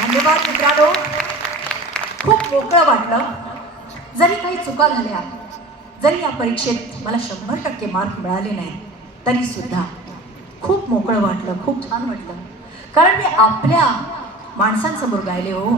धन्यवाद मित्रांनो, खूप मोकळं वाटलं. जरी काही चुका झाल्या, जरी या परीक्षेत मला 100% मार्क मिळाले नाही, तरी सुद्धा खूप मोकळं वाटलं, खूप छान वाटलं. कारण मी आपल्या माणसांसमोर गायले हो.